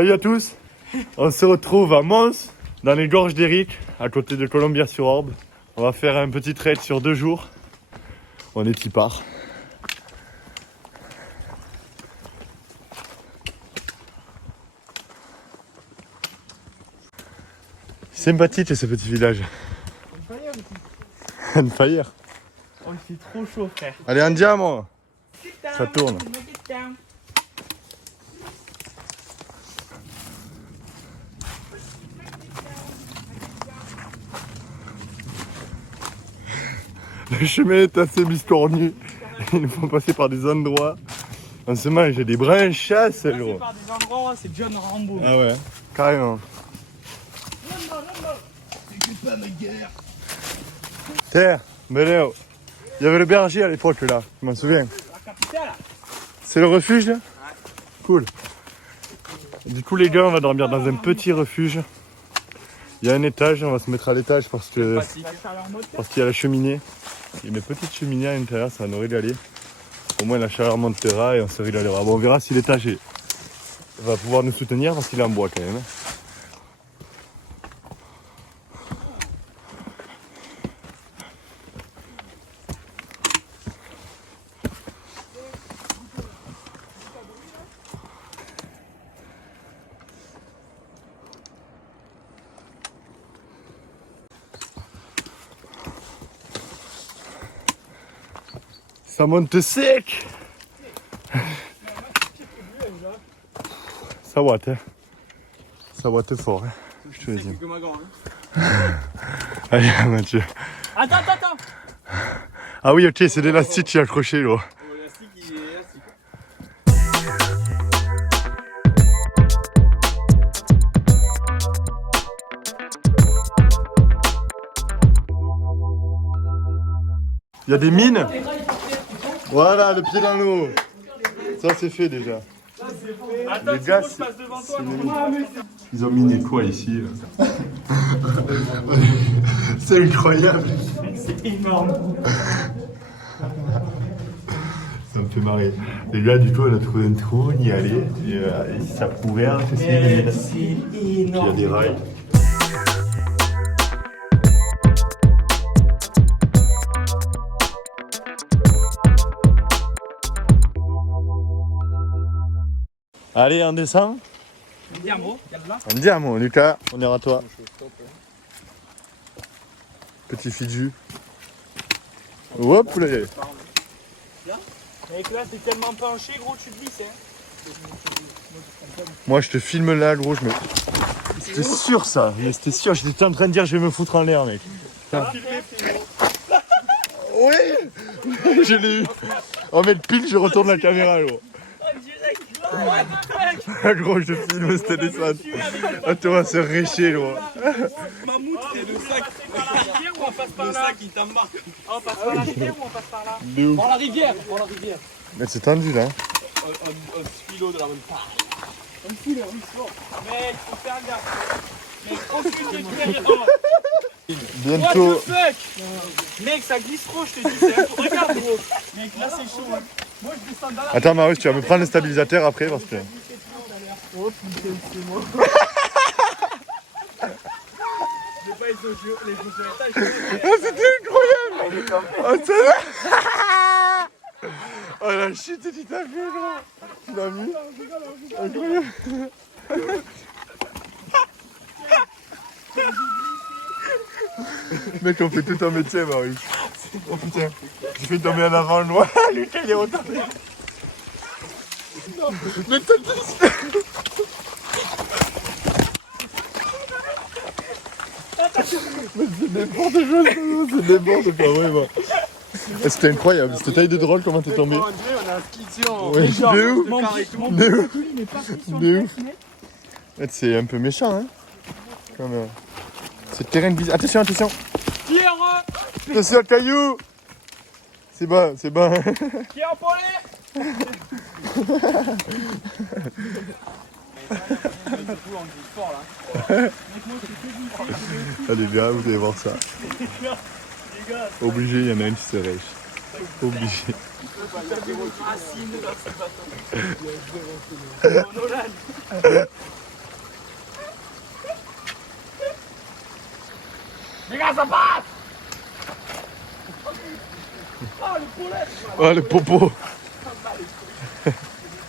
Salut à tous, on se retrouve à Mons, dans les gorges d'Éric, à côté de Colombières-sur-Orbe. On va faire un petit trek sur 2 jours. On est y part. Sympathique ce petit village. On fire. Oh, il fait trop chaud, frère. Allez, andiamo. Ça tourne. Le chemin est assez biscornu. Il faut passer par des endroits. En ce moment, j'ai des branchasses, gros. Par des endroits, c'est John Rambo. Ah ouais, carrément. Terre, Beléo. Il y avait le berger à l'époque là, je m'en souviens. La capitale. C'est le refuge là? Cool. Du coup les gars, on va dormir dans un petit refuge. Il y a un étage, on va se mettre à l'étage parce qu'il y a la cheminée. Il y a une petite cheminée à l'intérieur, ça va nous régaler. Au moins la chaleur montera et on se régalera. Bon, on verra si l'étage va pouvoir nous soutenir parce qu'il est en bois quand même. Ça monte sec. Ça watt, hein. Ça watt fort, hein. Je te le dis. Allez, Mathieu. Attends. Ah oui, ok, c'est l'élastique qui est accroché, là. Il y a des mines. Voilà, le pied dans l'eau. Ça, c'est fait déjà. Attends, Les gars, je passe devant toi. ils ont miné quoi ici? C'est incroyable. C'est énorme. Ça me fait marrer. Les gars, du coup, on a trouvé un trou, on y allait. Et ça pouvait, hein, c'est C'est Puis il y a énorme. des rails. Allez, on descend. Andiamo, là. Andiamo, Lucas, on est à toi. Petit Fidju. Hop, là. Mec, là, c'est tellement penché, gros, tu te glisses, hein. Moi, je te filme là, gros. C'était sûr, ça. Mais c'était sûr. J'étais en train de dire, je vais me foutre en l'air, mec. Oui. Je l'ai eu. On met le pile, je retourne la caméra, gros. Gros, je filme cette descente. Ah, tu vas se récher, gros. Mammouth, c'est le sac. Ou on passe par Le là. sac, il t'embarque. On passe par la rivière ou on passe par là? De ouf. Par la rivière. Mais c'est tendu, là. Un philo de la même part. Mec, faut faire gaffe. Mec, aucune de derrière. Oh. What Bientôt. the fuck? Mec, ça glisse trop, je te dis. Regarde, gros. Mec, là, c'est chaud. Hein. Moi, je descends dans la... Attends, Marius, tu vas me prendre le stabilisateur après parce que. Oh putain, c'est moi. Je vais pas être les jeux sur l'étage. Ah, c'était incroyable! Oh, ça... Oh, la chute, tu t'as vu, gros! Tu l'as vu? Incroyable! Mec, on fait tout un métier, Marius. Oh putain, j'ai fait tomber en avant le noir. Lucas, il est retombé. Mais t'as dit... Mais c'est n'importe quoi, c'est n'importe quoi, vraiment. C'était incroyable, c'était taille de drôle comment t'es tombé. On a un ski tirant. Ouais, de ouf, de ouf, de de ouf. C'est un peu méchant, hein. Comme, c'est le terrain de bise. Attention, attention. Pierre, Attention, caillou. C'est bon, c'est bon. qui est empolé. Allez bien, vous allez voir ça. Obligé, il y en a un qui se rêche. Obligé. Les gars, ça passe. Oh le popo.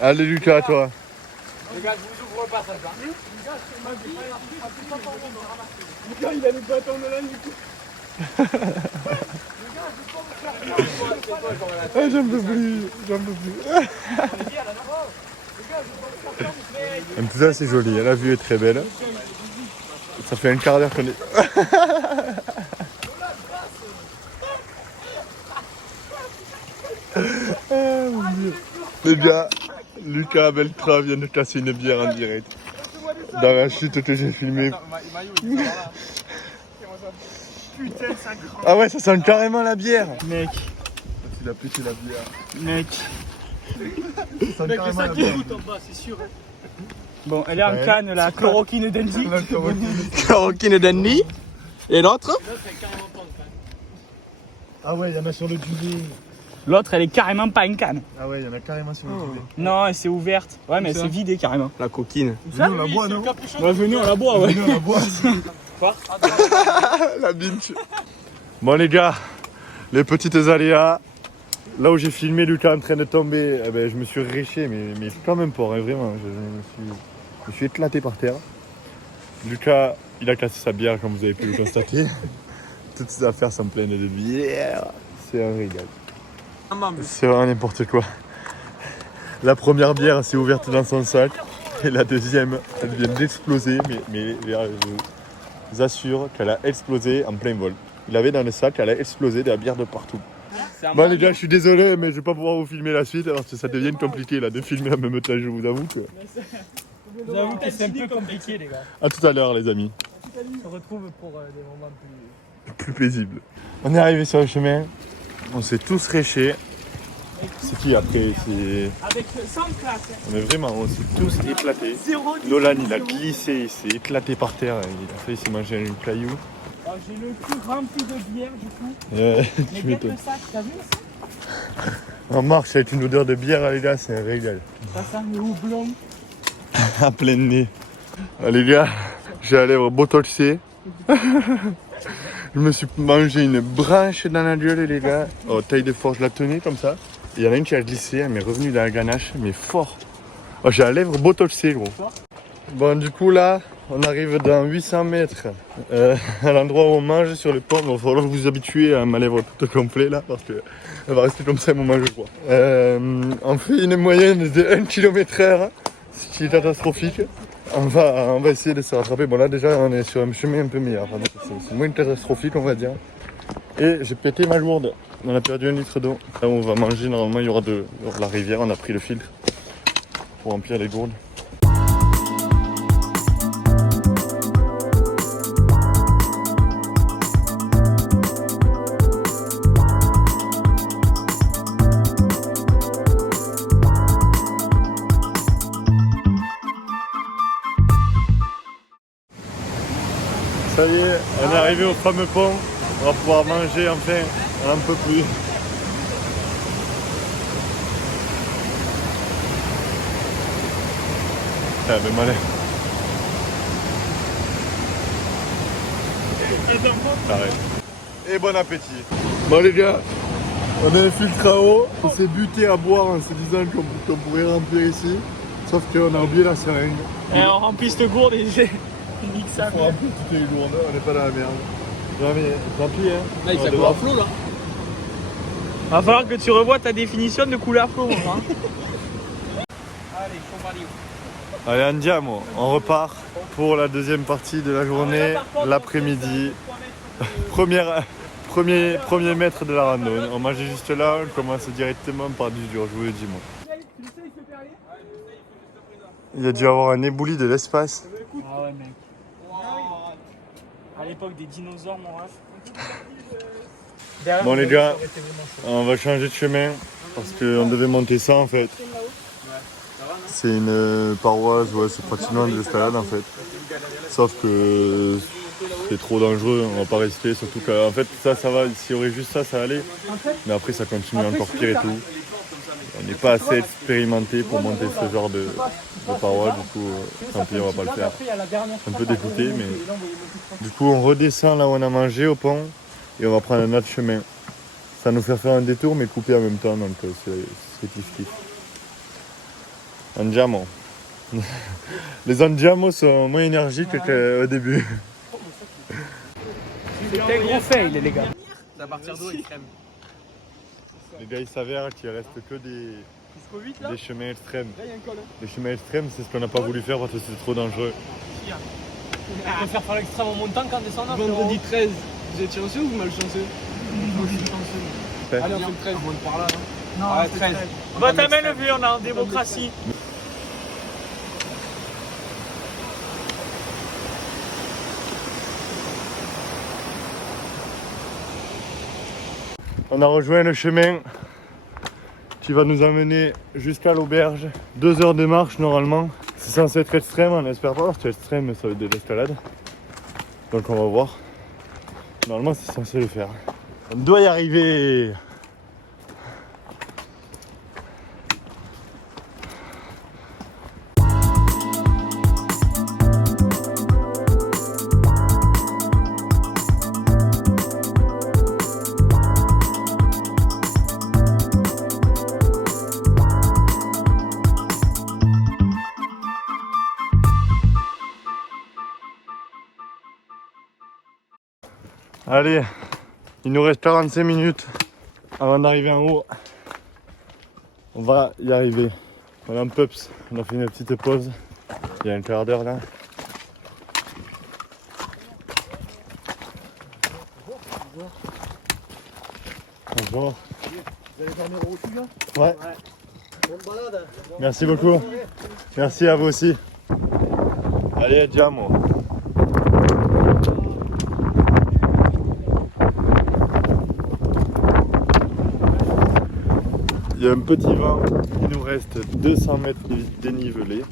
Allez Lucas, toi. Les gars, je vous ouvre le passage. Le gars, il a le bâton de la nuque. Ah, j'en peux plus. En tout cas, c'est joli, la vue est très belle. Ça fait un quart d'heure qu'on est... Ah, mon Dieu. Les gars, Lucas Beltra vient de casser une bière en direct. Dans la chute que j'ai filmée. Putain, ça craint. Ah ouais, ça sent carrément la bière. Mec, Il a pété la bière. mec. Ça sent carrément la bière. En bas, c'est sûr. Bon, elle est en canne, la chloroquine d'Enzi. Chloroquine d'Andy. Et l'autre? Ah ouais, il y en a sur le duvet. L'autre, elle est carrément pas en canne. Ah ouais, il y en a carrément sur le duvet. Non, elle s'est ouverte. Ouais, mais elle s'est vidée carrément. La coquine. Nous, on la boit, non? Ouais, venez, on la boit, ouais. Nous, on la boit. La binge. Bon les gars, les petites aléas. Là où j'ai filmé Lucas en train de tomber, eh ben, je me suis réché, mais quand même pas, hein, vraiment. Je me suis éclaté par terre. Lucas, il a cassé sa bière, comme vous avez pu le constater. Toutes ses affaires sont pleines de bière. C'est un régal. C'est vraiment n'importe quoi. La première bière s'est ouverte dans son sac. Et la deuxième, elle vient d'exploser. Mais je vous assure qu'elle a explosé en plein vol. Il avait dans le sac, elle a explosé de la bière de partout. Bon les gars, je suis désolé, mais je vais pas pouvoir vous filmer la suite parce que ça devient compliqué là de filmer en même temps, je vous avoue que... J'avoue que c'est un peu compliqué, les gars. A tout à l'heure les amis. On se retrouve pour des moments Plus paisible. On est arrivé sur le chemin, on s'est tous réchés. C'est qui après? C'est... avec 100 classes. On est vraiment, on s'est tous éclatés. Nolan il a glissé, il s'est éclaté par terre, il a failli se manger un caillou. Alors, j'ai le cul rempli de bière du coup. Ouais, Mais tu peut-être m'étonnes. le sac, t'as vu le sac? En marche avec une odeur de bière les gars, c'est un régal. Ça sent le houblon. À plein nez. Ah, les gars, j'ai la lèvre botoxée. Je me suis mangé une branche dans la gueule les gars. Oh, taille de force, je la tenais comme ça. Il y en a une qui a glissé, elle m'est revenue dans la ganache, mais fort. Oh, j'ai la lèvre botoxée gros. Bon du coup là, on arrive dans 800 mètres à l'endroit où on mange sur le pont. Il va falloir vous habituer à ma lèvre toute complète là parce qu'elle va rester comme ça un moment je crois. On fait une moyenne de 1 km/h, ce qui est catastrophique. On va essayer de se rattraper. Bon là déjà on est sur un chemin un peu meilleur. C'est moins catastrophique on va dire. Et j'ai pété ma gourde. On a perdu 1 litre d'eau. Là où on va manger normalement il y aura de la rivière. On a pris le filtre pour remplir les gourdes. Ça y est, on est arrivé au fameux pont. On va pouvoir manger enfin. On n'en peut plus. Ah ben malin. Arrête. Et bon appétit. Bon les gars, on a un filtre à eau. On s'est buté à boire en se disant qu'on pourrait remplir ici. Sauf qu'on a oublié la seringue. Et on remplit cette gourde et j'ai nique ça. On remplit toutes les gourdes, on n'est pas dans la merde. Non mais rempli hein. Là, il On fait devra- quoi à flot là? Va falloir que tu revoies ta définition de couleur flow. Hein. Allez, Chevalier. Allez andiamo, on repart pour la deuxième partie de la journée, l'après-midi. Premier mètre de la randonnée. On mange juste là, on commence directement par du dur, je vous le dis moi. Il y a dû avoir un éboulis de l'espace. Ah ouais mec. À l'époque des dinosaures mon ref. Bon les gars, on va changer de chemin parce qu'on devait monter ça en fait. C'est une paroisse, ouais, c'est pratiquement de l'escalade en fait. Sauf que c'est trop dangereux, on va pas rester, surtout qu'en fait ça va, s'il y aurait juste ça, ça allait. Mais après ça continue encore pire et tout. On n'est pas assez expérimenté pour monter ce genre de parois, du coup, tant pis, on va pas le faire. Un peu dégoûté, mais du coup, on redescend là où on a mangé au pont et on va prendre un autre chemin. Ça nous fait faire un détour, mais couper en même temps, donc c'est kiff-kiff. Andiamo. Les Andiamo sont moins énergiques qu'au début. C'était un gros fail, les gars. À partir d'eau extrême. Les gars, il s'avère qu'il reste que des chemins extrêmes. Les chemins extrêmes, c'est ce qu'on n'a pas voulu faire parce que c'est trop dangereux. On préfère faire l'extrême en montant qu'en descendant. Vendredi 13, vous êtes chanceux ou malchanceux? Moi, je suis chanceux. Allez, on fait le 13, on monte par là. Non, Ouais, 13. Bah, t'as même vu, on est en démocratie. On a rejoint le chemin qui va nous amener jusqu'à l'auberge. 2 heures de marche normalement. C'est censé être extrême, on espère pas parce que extrême ça veut dire de l'escalade. Donc on va voir. Normalement c'est censé le faire. On doit y arriver. Allez, il nous reste 45 minutes avant d'arriver en haut. On va y arriver. Madame Pups, on a fait une petite pause. Il y a un quart d'heure là. Bonjour. Vous allez dormir au refuge là? Ouais. Bonne balade. Merci beaucoup. Merci à vous aussi. Allez, andiamo. Il y a un petit vent, il nous reste 200 mètres dénivelé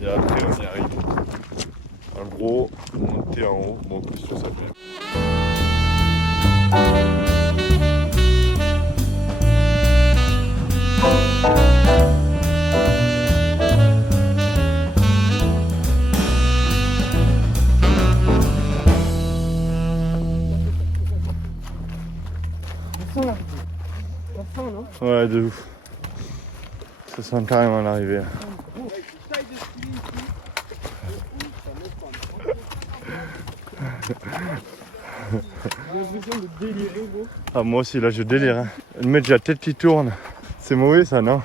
et après on y arrive. En gros, monter en haut, bon qu'est-ce que ça fait? Ouais, de ouf. Ça sent carrément l'arrivée. Ah, moi aussi, là, je délire. Hein. Le mec, j'ai la tête qui tourne. C'est mauvais, ça, non?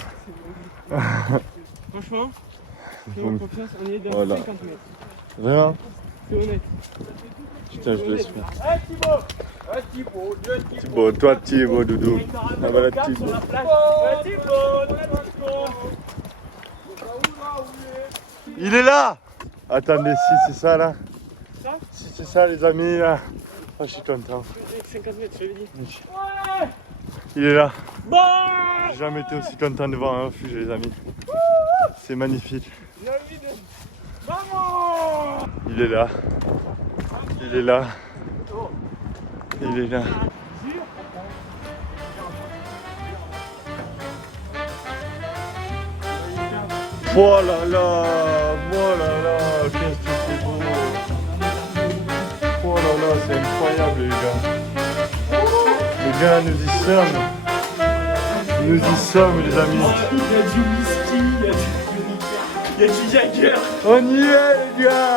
Franchement, fais-moi confiance, on est dans Voilà. 50 mètres. Vraiment? C'est honnête. Putain, je laisse faire. Hey Thibaut! Thibaut, Thibaut, toi, Thibaut, doudou. Ah, voilà, Thibaut. Il est là! Attendez, si c'est ça, là. Si c'est ça, les amis, là. Oh, je suis content. 50 mètres, je l'ai dit. Il est là. Bon! J'ai jamais été aussi content de voir un refuge, les amis. C'est magnifique. Vamos! Il est là. Il est là. Il est là. Oh là là, qu'est-ce que c'est beau. Oh là là, c'est incroyable les gars. Les gars, nous y sommes. Nous y sommes les amis. Il y a du whisky, il y a du Jagger. On y est les gars.